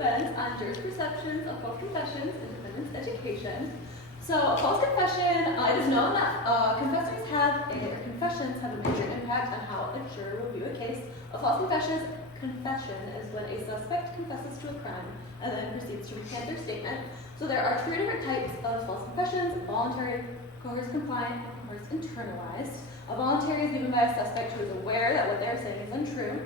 defense on jurors' perceptions of false confessions and defendant's education. So a false confession, it is known that confessions have a major impact on how a juror will view a case. A false confession is when a suspect confesses to a crime and then proceeds to recant their statement. So there are three different types of false confessions: voluntary, coerced compliant, and coerced internalized. A voluntary is given by a suspect who is aware that what they are saying is untrue.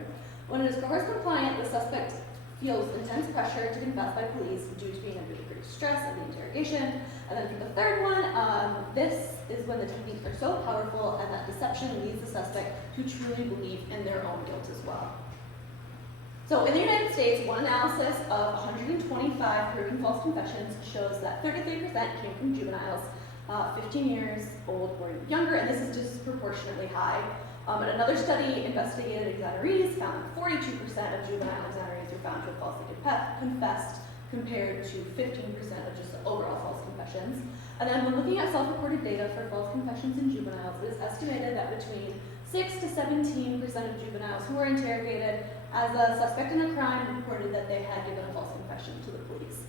When it is coerced compliant, the suspect feels intense pressure to confess by police due to being under the great stress of the interrogation. And then for the third one, this is when the techniques are so powerful and that deception leads the suspect to truly believe in their own guilt as well. So in the United States, one analysis of 125 proven false confessions shows that 33% came from juveniles, 15 years old or younger, and this is disproportionately high. And another study investigated exonerees found that 42% of juvenile exonerees were found to have falsely confessed, compared to 15% of just overall false confessions. And then when looking at self-reported data for false confessions in juveniles, it is estimated that between 6 to 17% of juveniles who were interrogated as a suspect in a crime reported that they had given a false confession to the police.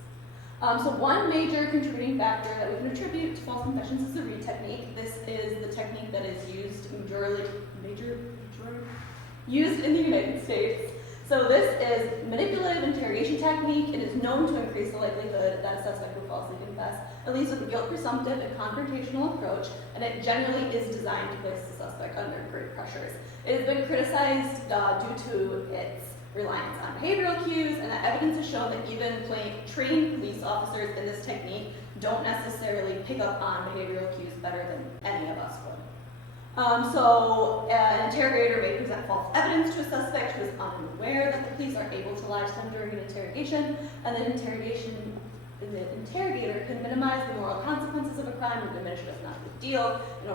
So one major contributing factor that we can attribute to false confessions is the Reed technique. This is the technique that is used in the United States. So this is manipulative interrogation technique. It is known to increase the likelihood that a suspect will falsely confess. It leads with a guilt presumptive and confrontational approach, and it generally is designed to place the suspect under great pressures. It has been criticized due to its reliance on behavioral cues, and that evidence has shown that even trained police officers in this technique don't necessarily pick up on behavioral cues better than any of us would. So an interrogator may present false evidence to a suspect who is unaware that the police are able to lie to them during an interrogation, and then the interrogator can minimize the moral consequences of a crime and diminish it as not a big deal in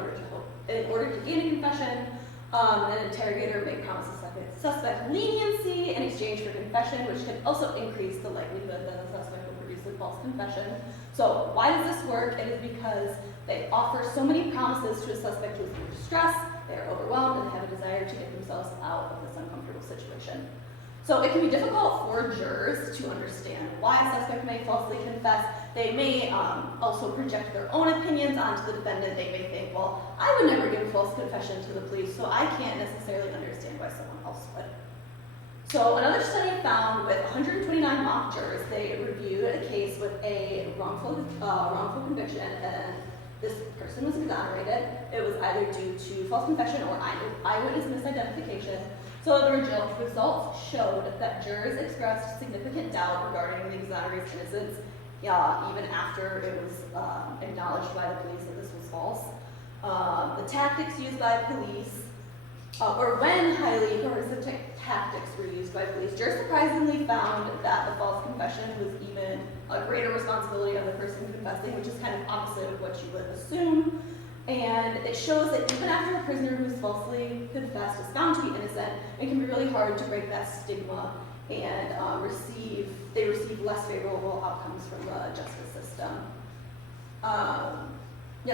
order to gain a confession. An interrogator may promise a suspect leniency in exchange for confession, which can also increase the likelihood that the suspect will produce a false confession. So why does this work? It is because they offer so many promises to a suspect who is under stress, they are overwhelmed, and they have a desire to get themselves out of this uncomfortable situation. So it can be difficult for jurors to understand why a suspect may falsely confess. They may also project their own opinions onto the defendant. They may think, well, I would never give a false confession to the police, so I can't necessarily understand why someone else would. So another study found with 129 mock jurors, they reviewed a case with a wrongful conviction, and this person was exonerated. It was either due to false confession or eyewitness misidentification. So the results showed that jurors expressed significant doubt regarding the exoneree's innocence, even after it was acknowledged by the police that this was false. The tactics used by police, or when highly coercive tactics were used by police, jurors surprisingly found that the false confession was even a greater responsibility of the person confessing, which is kind of opposite of what you would assume. And it shows that even after a prisoner who is falsely confessed is found to be innocent, it can be really hard to break that stigma and they receive less favorable outcomes from the justice system.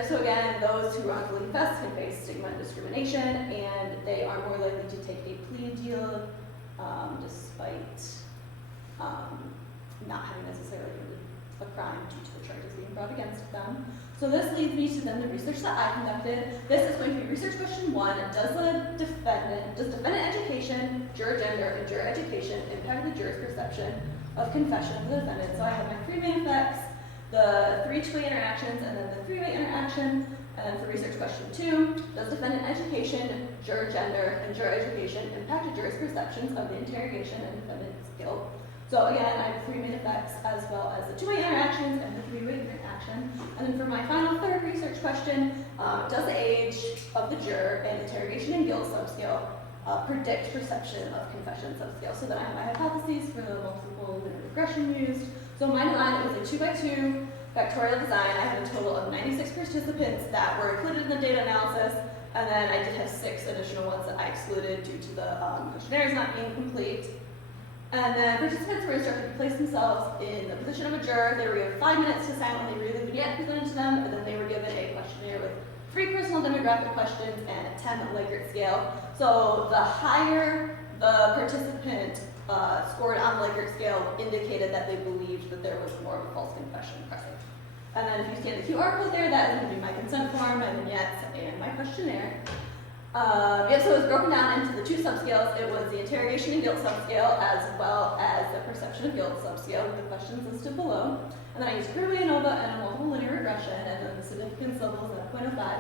So again, those who wrongfully confess can face stigma and discrimination, and they are more likely to take a plea deal despite not having necessarily committed a crime due to the charges being brought against them. So this leads me to then the research that I conducted. This is going to be research question 1. Does defendant education, juror gender, and juror education impact the juror's perception of confession of the defendant? So I have my 3 main effects, the 3 two-way interactions, and then the 3-way interaction. And for research question 2, does defendant education, juror gender, and juror education impact a juror's perceptions of the interrogation and defendant's guilt? So again, I have 3 main effects as well as the 2-way interactions and the 3-way interaction. And then for my final 3rd research question, does the age of the juror and interrogation and guilt subscale predict perception of confession subscale? So then I have my hypotheses for the multiple linear regression used. So my design was a 2x2 factorial design. I had a total of 96 participants that were included in the data analysis, and then I did have 6 additional ones that I excluded due to the questionnaires not being complete. And then participants were instructed to place themselves in the position of a juror. They were given 5 minutes to silently read the vignette presented to them, and then they were given a questionnaire with 3 personal demographic questions and a 10 Likert scale. So the higher the participant scored on the Likert scale indicated that they believed that there was more of a false confession present. And then if you scan the QR code there, that is going to be my consent form, my vignettes, and my questionnaire. So it was broken down into the two subscales. It was the interrogation and guilt subscale, as well as the perception of guilt subscale, with the questions listed below. And then I used Cameryn and a multiple linear regression, and then the significance levels at 0.05.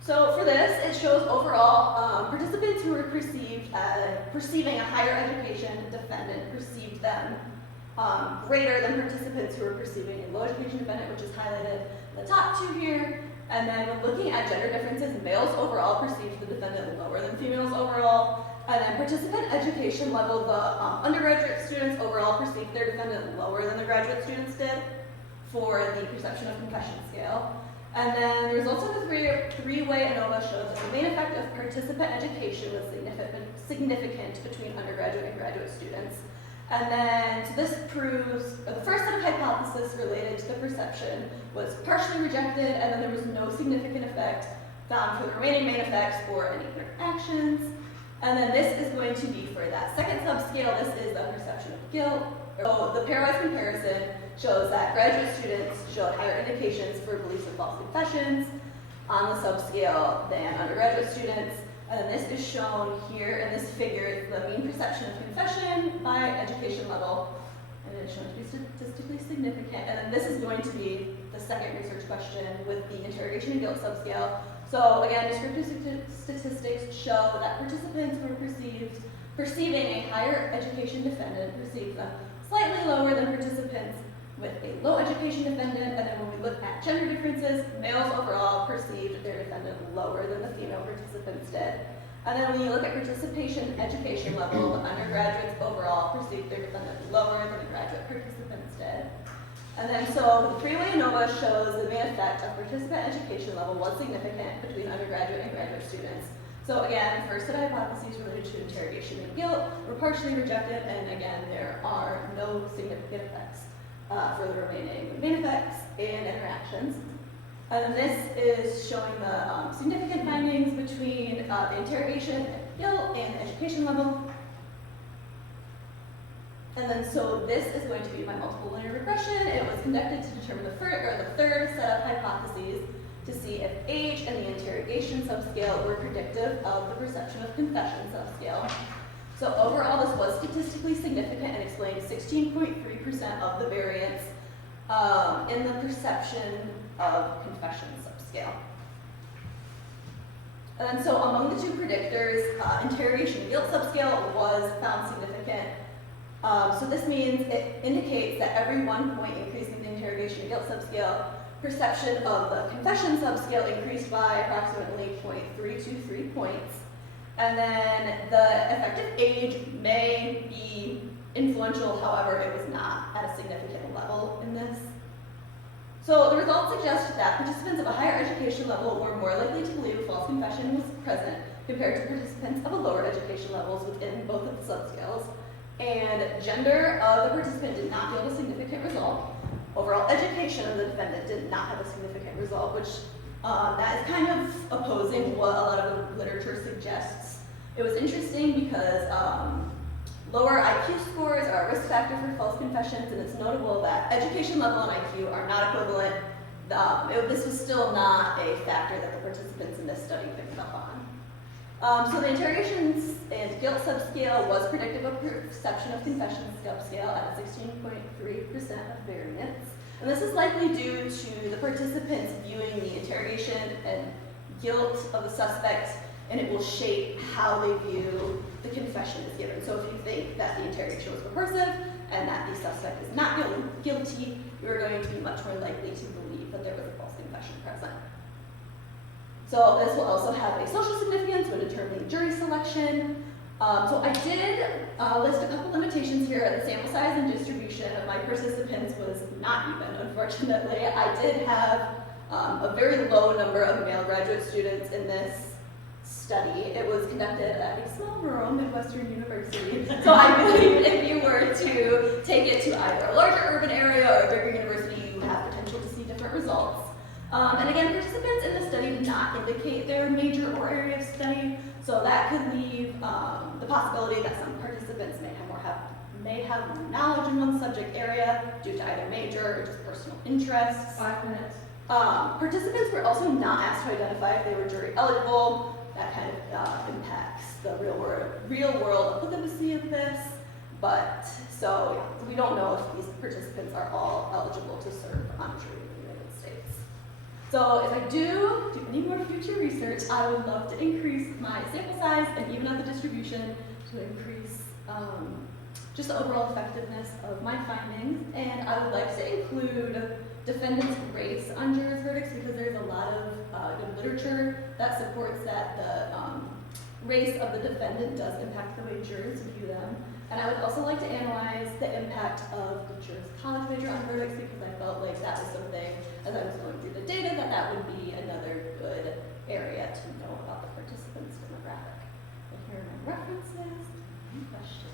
So for this, it shows overall participants who were perceiving a higher education defendant perceived them greater than participants who were perceiving a low education defendant, which is highlighted in the top two here. And then when looking at gender differences, males overall perceived the defendant lower than females overall. And then participant education level, the undergraduate students overall perceived their defendant lower than the graduate students did for the perception of confession scale. And then the results of the three-way ANOVA showed that the main effect of participant education was significant between undergraduate and graduate students. And then, so this proves, the first set of hypotheses related to the perception was partially rejected, and then there was no significant effect found for the remaining main effects for any interactions. And then this is going to be for that second subscale. This is the perception of guilt. So the pairwise comparison shows that graduate students showed higher indications for beliefs of false confessions on the subscale than undergraduate students. And then this is shown here in this figure, the mean perception of confession by education level, and it is shown to be statistically significant. And then this is going to be the second research question with the interrogation and guilt subscale. So again, descriptive statistics show that participants who were perceiving a higher education defendant perceived them slightly lower than participants with a low education defendant. And then when we look at gender differences, males overall perceived their defendant lower than the female participants did. And then when you look at participation education level, the undergraduates overall perceived their defendant lower than the graduate participants did. And then so the three-way ANOVA shows the main effect of participant education level was significant between undergraduate and graduate students. So again, first set of hypotheses related to interrogation and guilt were partially rejected, and again, there are no significant effects for the remaining main effects and interactions. And this is showing the significant findings between the interrogation and guilt and education level. And then so this is going to be my multiple linear regression. It was conducted to determine the third set of hypotheses to see if age and the interrogation subscale were predictive of the perception of confession subscale. So overall, this was statistically significant and explained 16.3% of the variance in the perception of confession subscale. And so among the two predictors, interrogation and guilt subscale was found significant. So this means it indicates that every 1 point increase in the interrogation and guilt subscale, perception of the confession subscale increased by approximately 0.323 points. And then the effective age may be influential, however, it was not at a significant level in this. So the results suggest that participants of a higher education level were more likely to believe a false confession was present compared to participants of a lower education levels within both of the subscales. And gender of the participant did not yield a significant result. Overall education of the defendant did not have a significant result, which that is kind of opposing what a lot of the literature suggests. It was interesting because lower IQ scores are a risk factor for false confessions, and it's notable that education level and IQ are not equivalent. This was still not a factor that the participants in this study picked up on. So the interrogations and guilt subscale was predictive of perception of confession subscale at a 16.3% of variance. And this is likely due to the participants viewing the interrogation and guilt of the suspect, and it will shape how they view the confession is given. So if you think that the interrogation was coercive and that the suspect is not guilty, you're going to be much more likely to believe that there was a false confession present. So this will also have a social significance when determining jury selection. So I did list a couple limitations here. The sample size and distribution of my participants was not even, unfortunately. I did have a very low number of male graduate students in this study. It was conducted at a small rural Midwestern university. So I believe if you were to take it to either a larger urban area or a bigger university, you have potential to see different results. And again, participants in the study did not indicate their major or area of study, so that could leave the possibility that some participants may have have more knowledge in one subject area due to either major or just personal interests. 5 minutes. Participants were also not asked to identify if they were jury eligible. That kind of impacts the real world applicability of this. But so we don't know if these participants are all eligible to serve on a jury in the United States. So if I do any more future research, I would love to increase my sample size and even out the distribution to increase just the overall effectiveness of my findings. And I would like to include defendant's race on jurors' verdicts because there's a lot of good literature that supports that the race of the defendant does impact the way jurors view them. And I would also like to analyze the impact of the jurors' college major on verdicts because I felt like that was something, as I was going through the data, that would be another good area to know about the participants' demographic. And here are my references. Any questions?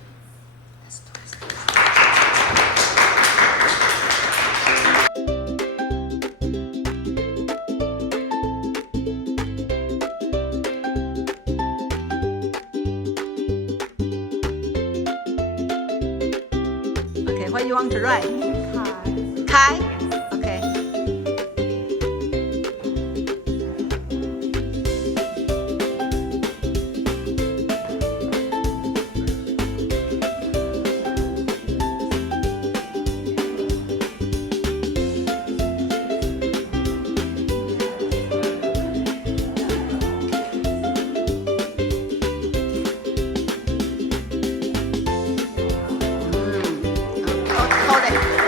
Okay, what do you want to write? Kai? Okay. Hold it.